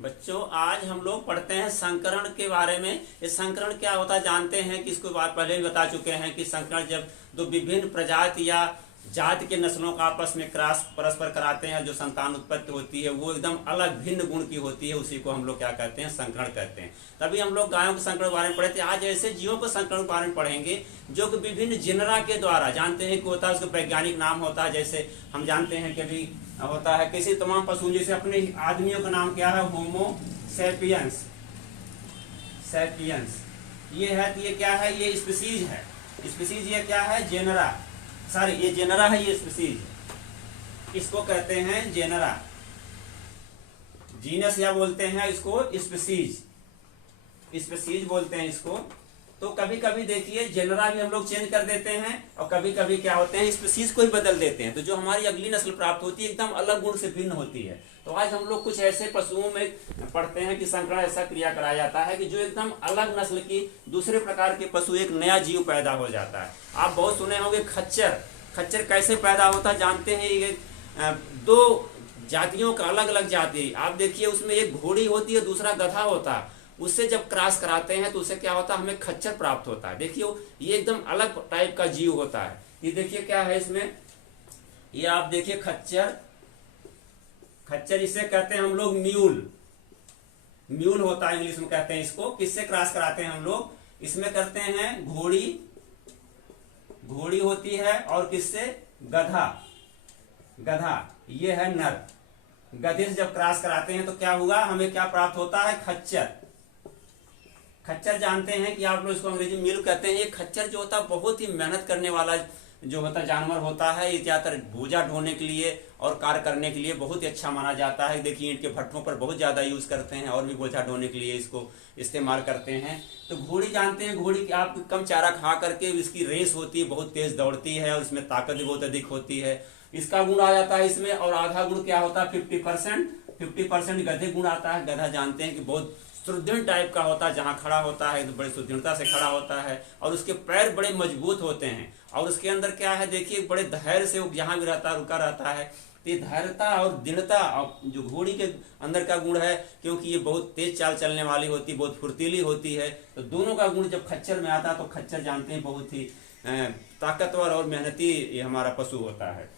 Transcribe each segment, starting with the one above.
बच्चों, आज हम लोग पढ़ते हैं संकरण के बारे में। ये संकरण क्या होता है जानते हैं कि इसको बात पहले भी बता चुके हैं कि संकरण जब दो विभिन्न प्रजाति या जाति के नस्लों का आपस में क्रॉस परस्पर कराते हैं, जो संतान उत्पत्ति होती है वो एकदम अलग भिन्न गुण की होती है, उसी को हम लोग क्या कहते हैं, संकरण कहते हैं। तभी हम लोग गायों के संकरण के बारे में पढ़े थे। आज ऐसे जीवों के संकरण के बारे में पढ़ेंगे जो कि विभिन्न जिनरा के द्वारा, जानते हैं कि होता है, उसका वैज्ञानिक नाम होता है। जैसे हम जानते हैं कि अभी होता है किसी तमाम पशु, जैसे अपने आदमियों का नाम क्या है, होमो सैपियंस। सैपियंस ये है, तो ये क्या है, ये स्पीसीज है। स्पीसीज ये क्या है, जेनरा। सॉरी, ये जेनरा है, ये स्पीसीज। इसको कहते हैं जेनरा। जीनस या बोलते हैं इसको स्पीसीज। स्पीसीज बोलते हैं इसको। तो कभी कभी देखिए जेनरा भी हम लोग चेंज कर देते हैं और कभी कभी क्या होते हैं, स्पीसीज को ही बदल देते हैं। तो जो हमारी अगली नस्ल प्राप्त होती है एकदम अलग गुण से भिन्न होती है। तो आज हम लोग कुछ ऐसे पशुओं में पढ़ते हैं कि संकरण ऐसा क्रिया कराया जाता है कि जो एकदम अलग नस्ल की दूसरे प्रकार के पशु, एक नया जीव पैदा हो जाता है। आप बहुत सुने होंगे खच्चर। खच्चर कैसे पैदा होता है जानते हैं? ये दो जातियों का, अलग अलग जाति, आप देखिए उसमें एक घोड़ी होती है, दूसरा गधा होता है। उससे जब क्रॉस कराते हैं तो उससे क्या होता है, हमें खच्चर प्राप्त होता है। देखिए ये एकदम अलग टाइप का जीव होता है। ये देखिए क्या है इसमें, ये आप देखिए खच्चर। खच्चर इसे कहते हैं हम लोग म्यूल। म्यूल होता है, इंग्लिश में कहते हैं इसको। किससे क्रॉस कराते हैं हम लोग? इसमें करते हैं घोड़ी, घोड़ी होती है, और किससे, गधा। गधा ये है नर। गधे से जब क्रॉस कराते हैं तो क्या हुआ, हमें क्या प्राप्त होता है, खच्चर। खच्चर जानते हैं कि आप लोग इसको अंग्रेजी में म्यूल कहते हैं। ये खच्चर जो होता है बहुत ही मेहनत करने वाला जो होता जानवर होता है। ये ज्यादातर बोझा ढोने के लिए और कार्य करने के लिए बहुत ही अच्छा माना जाता है। देखिए ईंट के भट्ठों पर बहुत ज्यादा यूज करते हैं और भी बोझा ढोने के लिए इसको इस्तेमाल करते हैं। तो घोड़ी जानते हैं, घोड़ी की आप कम चारा खा करके इसकी रेस होती है, बहुत तेज दौड़ती है और इसमें ताकत भी बहुत अधिक होती है। इसका गुण आ जाता है इसमें, और आधा गुण क्या होता है, 50% गधे गुण आता है। गधा जानते हैं कि बहुत सुदृढ़ टाइप का होता है, जहां खड़ा होता है तो बड़ी सुदृढ़ता से खड़ा होता है और उसके पैर बड़े मजबूत होते हैं। और उसके अंदर क्या है, देखिए बड़े धैर्य से वो जहां भी रहता है रुका रहता है। तो ये धैर्यता और दृढ़ता जो घोड़ी के अंदर का गुण है, क्योंकि ये बहुत तेज चाल चलने वाली होती है, बहुत फुर्तीली होती है। तो दोनों का गुण जब खच्चर में आता है तो खच्चर जानते हैं बहुत ही ताकतवर और मेहनती ये हमारा पशु होता है।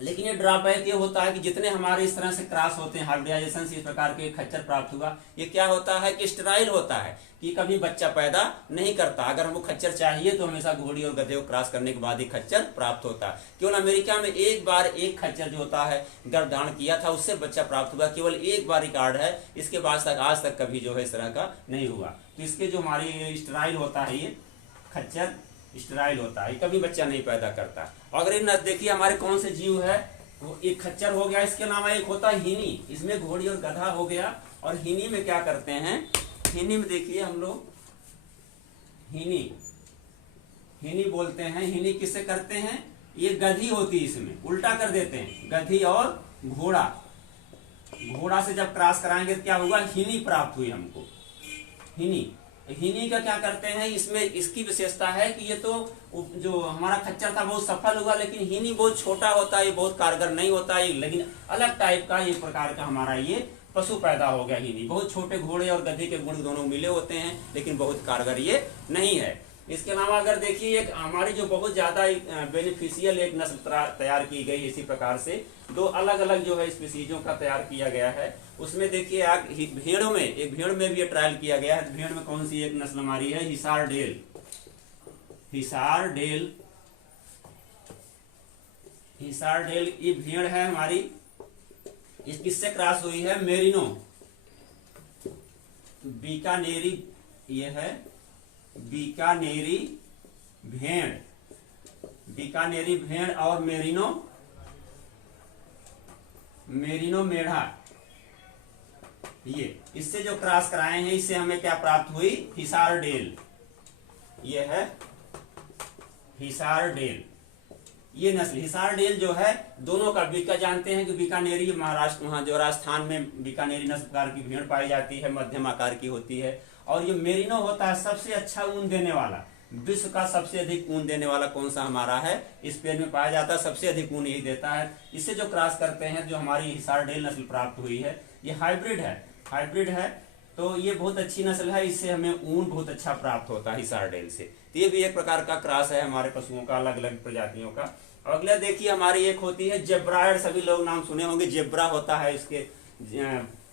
लेकिन ये ड्रॉबैक ये होता है कि जितने हमारे इस तरह से क्रॉस होते हैं, हाइब्रिडाइजेशन से इस प्रकार के खच्चर प्राप्त हुआ, ये क्या होता है कि स्टेराइल होता है, कि कभी बच्चा पैदा नहीं करता। अगर हमको खच्चर चाहिए तो हमेशा घोड़ी और गधे को क्रॉस करने के बाद ही खच्चर प्राप्त होता है। केवल अमेरिका में एक बार एक खच्चर जो होता है गर्भधारण किया था, उससे बच्चा प्राप्त हुआ। केवल एक बार रिकॉर्ड है, इसके बाद तक आज तक कभी जो है इस तरह का नहीं हुआ। तो इसके जो हमारी स्टेराइल होता है, ये खच्चर स्टेराइल होता है, कभी बच्चा नहीं पैदा करता। अगर ये देखिए हमारे कौन से जीव है, वो एक खच्चर हो गया, इसके अलावा एक होता है हिनी। इसमें घोड़ी और गधा हो गया। और हिनी में क्या करते हैं, हिनी में देखिए हम लोग हिनी बोलते हैं। हिनी किससे करते हैं, ये गधी होती है, इसमें उल्टा कर देते हैं, गधी और घोड़ा। घोड़ा से जब क्रॉस कराएंगे तो क्या होगा, हिनी प्राप्त हुई हमको। हिनी का क्या करते हैं, इसमें इसकी विशेषता है कि ये तो जो हमारा खच्चर था बहुत सफल हुआ, लेकिन हिनी बहुत छोटा होता है, ये बहुत कारगर नहीं होता है। लेकिन अलग टाइप का ये प्रकार का हमारा ये पशु पैदा हो गया हिनी। बहुत छोटे घोड़े और गधे के गुण दोनों मिले होते हैं, लेकिन बहुत कारगर ये नहीं है। इसके अलावा अगर देखिए एक हमारी जो बहुत ज्यादा बेनिफिशियल एक नस्ल तैयार की गई, इसी प्रकार से दो अलग अलग जो है स्पीसीजों का तैयार किया गया है। उसमें देखिए आप भेड़ों में, एक भेड़ में भी ये ट्रायल किया गया है। भेड़ में कौन सी एक नस्ल हमारी है, हिसार डेल। ये भेड़ है हमारी। इस किससे क्रॉस हुई है, मेरिनो, बीकानेरी। ये है बीकानेरी भेड़ और मेरिनो मेढ़ा। ये इससे जो क्रॉस कराए हैं, इससे हमें क्या प्राप्त हुई, हिसार डेल। ये है हिसार डेल। ये नस्ल हिसार डेल जो है, दोनों का बीका जानते हैं कि बीकानेरी महाराष्ट्र, वहां जो राजस्थान में बीकानेरी नस्ल प्रकार की भेड़ पाई जाती है, मध्यम आकार की होती है। और ये मेरिनो होता है सबसे अच्छा ऊन देने वाला। विश्व का सबसे अधिक ऊन देने वाला कौन सा हमारा है, इस पेड़ में पाया जाता है, सबसे अधिक ऊन यही देता है। इससे जो क्रॉस करते हैं, जो हमारी हिसार डेल नस्ल प्राप्त हुई है, ये हाइब्रिड है। हाइब्रिड है, तो ये बहुत अच्छी नस्ल है, इससे हमें ऊन बहुत अच्छा प्राप्त होता है हिसारडेल से। तो ये भी एक प्रकार का क्रॉस है हमारे पशुओं का, अलग अलग प्रजातियों का। और अगला देखिए हमारी एक होती है जेब्रायड, सभी लोग नाम सुने होंगे। जेब्रा होता है, इसके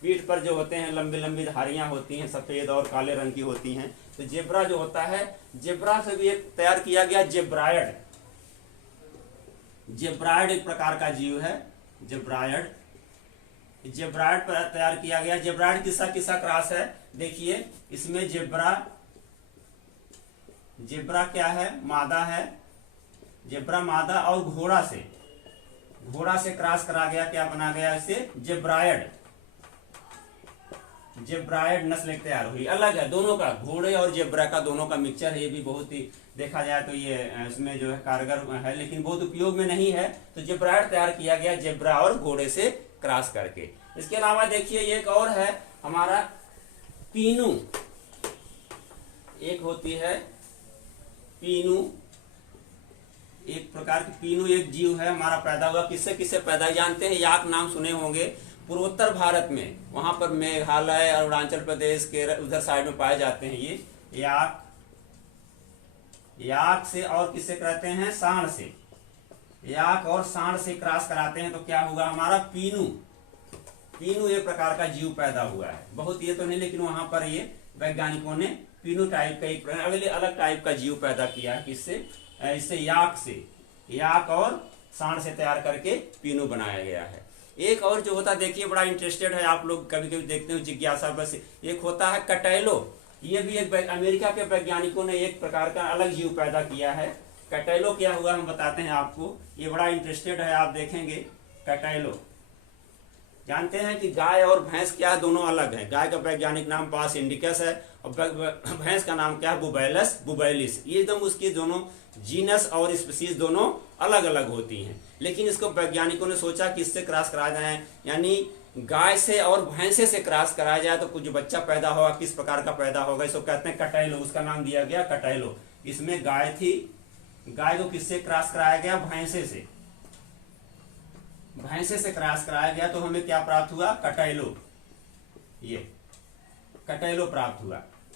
पीठ पर जो होते हैं लंबी लंबी धारियां होती हैं, सफेद और काले रंग की होती हैं। तो जेब्रा जो होता है, जेब्रा से भी एक तैयार किया गया जेब्रायड। जेब्रायड एक प्रकार का जीव है, जेब्रायड। जेब्रायड पर तैयार किया गया। जेब्रायड किसका किसका क्रॉस है, देखिए इसमें जेब्रा क्या है, मादा है, जेब्रा मादा, और घोड़ा से क्रॉस करा गया, क्या बना गया इससे, जेब्रायड। जेब्रायड नस्ल तैयार हुई, अलग है दोनों का, घोड़े और जेब्रा का दोनों का मिक्सचर है। ये भी बहुत ही देखा जाए तो ये इसमें जो है कारगर है, लेकिन बहुत उपयोग में नहीं है। तो जेब्रायड तैयार किया गया जेब्रा और घोड़े से क्रॉस करके। इसके अलावा देखिए एक और है हमारा पीनू, एक होती है पीनू, एक प्रकार की पीनू एक जीव है हमारा, पैदा हुआ किससे किससे पैदा जानते हैं, याक नाम सुने होंगे। पूर्वोत्तर भारत में, वहां पर मेघालय, अरुणाचल प्रदेश के उधर साइड में पाए जाते हैं ये याक से, और किससे कहते हैं, सांड से। याक और सांड से क्रॉस कराते हैं तो क्या होगा हमारा पीनू एक प्रकार का जीव पैदा हुआ है। बहुत ये तो नहीं, लेकिन वहां पर ये वैज्ञानिकों ने पीनू टाइप का एक अगले अलग टाइप का जीव पैदा किया है, किससे, इससे याक और सांड से तैयार करके पीनू बनाया गया है। एक और जो होता देखिए, बड़ा इंटरेस्टेड है, आप लोग कभी कभी देखते हो जिज्ञासा बस, एक होता है कटैलो। ये भी एक अमेरिका के वैज्ञानिकों ने एक प्रकार का अलग जीव पैदा किया है। कटैलो क्या हुआ हम बताते हैं आपको, ये बड़ा इंटरेस्टेड है, आप देखेंगे। कटैलो जानते हैं कि गाय और भैंस क्या दोनों अलग है। गाय का वैज्ञानिक नाम पास इंडिकस है, और भैंस का नाम क्या है, बुबैलस बुबैलिस। ये एकदम उसकी दोनों जीनस और स्पीसीज दोनों अलग अलग होती हैं, लेकिन इसको वैज्ञानिकों ने सोचा कि इससे क्रॉस कराया जाए, यानी गाय से और भैंसे से क्रॉस कराया जाए तो कुछ बच्चा पैदा होगा, किस प्रकार का पैदा होगा, इसको कहते हैं कटैलो। उसका नाम दिया गया कटैलो। इसमें गाय थी, गाय को किससे क्रॉस कराया गया, भैंसे से क्रॉस कराया गया, तो हमें क्या प्राप्त हुआ, कटैलो। ये कटैलो प्राप्त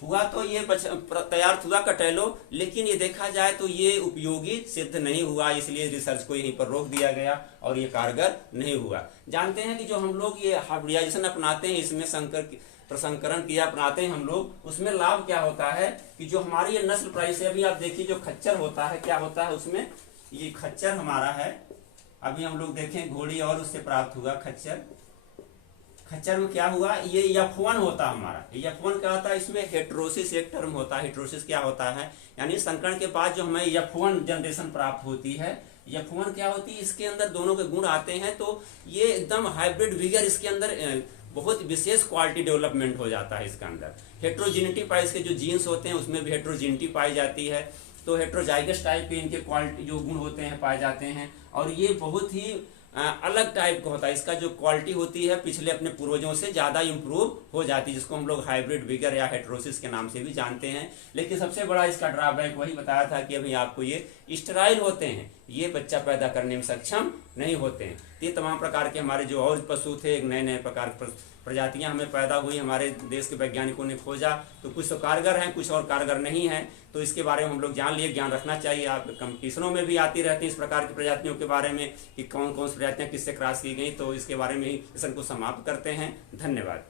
हुआ तो ये तैयार हुआ कटैलो। लेकिन ये देखा जाए तो ये उपयोगी सिद्ध नहीं हुआ, इसलिए रिसर्च को यहीं पर रोक दिया गया और ये कारगर नहीं हुआ। जानते हैं कि जो हम लोग ये हाइब्रिडाइजेशन अपनाते हैं, इसमें प्रसंकरण किया अपनाते हैं हम लोग, उसमें लाभ क्या होता है कि जो हमारी ये नस्ल प्राइस है, अभी आप देखिए जो खच्चर होता है, क्या होता है उसमें, ये खच्चर हमारा है, अभी हम लोग देखें घोड़ी और उससे प्राप्त हुआ खच्चर में क्या हुआ, ये F1 होता हमारा। F1 क्या होता है, इसमें हेट्रोसिस एक टर्म होता है। हेट्रोसिस क्या होता है, यानी संकरण के बाद जो हमें F1 जनरेशन प्राप्त होती है। F1 क्या होती है, इसके अंदर दोनों के गुण आते हैं, तो ये एकदम हाइब्रिड विगर, इसके अंदर बहुत विशेष क्वालिटी डेवलपमेंट हो जाता है इसके अंदर। हेट्रोजिनिटी पाई, इसके जो जीन्स होते हैं उसमें भी हेट्रोजिनिटी पाई जाती है, तो हेट्रोजाइगस टाइप के इनके क्वालिटी जो गुण होते हैं पाए जाते हैं। और ये बहुत ही अलग टाइप का होता है, इसका जो क्वालिटी होती है पिछले अपने पूर्वजों से ज्यादा इंप्रूव हो जाती है, जिसको हम लोग हाइब्रिड विगर या हेट्रोसिस के नाम से भी जानते हैं। लेकिन सबसे बड़ा इसका ड्रॉबैक वही बताया था कि अभी आपको ये स्टेराइल होते हैं, ये बच्चा पैदा करने में सक्षम नहीं होते हैं। ये तमाम प्रकार के हमारे जो और पशु थे, नए नए प्रकार प्रजातियां हमें पैदा हुई, हमारे देश के वैज्ञानिकों ने खोजा, तो कुछ तो कारगर हैं, कुछ और कारगर नहीं है। तो इसके बारे में हम लोग जान लिए, ज्ञान रखना चाहिए। आप कंपटीशनों में भी आती रहती है इस प्रकार की प्रजातियों के बारे में कि कौन कौन सी प्रजातियां किससे क्रॉस की गई। तो इसके बारे में ही सेशन को समाप्त करते हैं। धन्यवाद।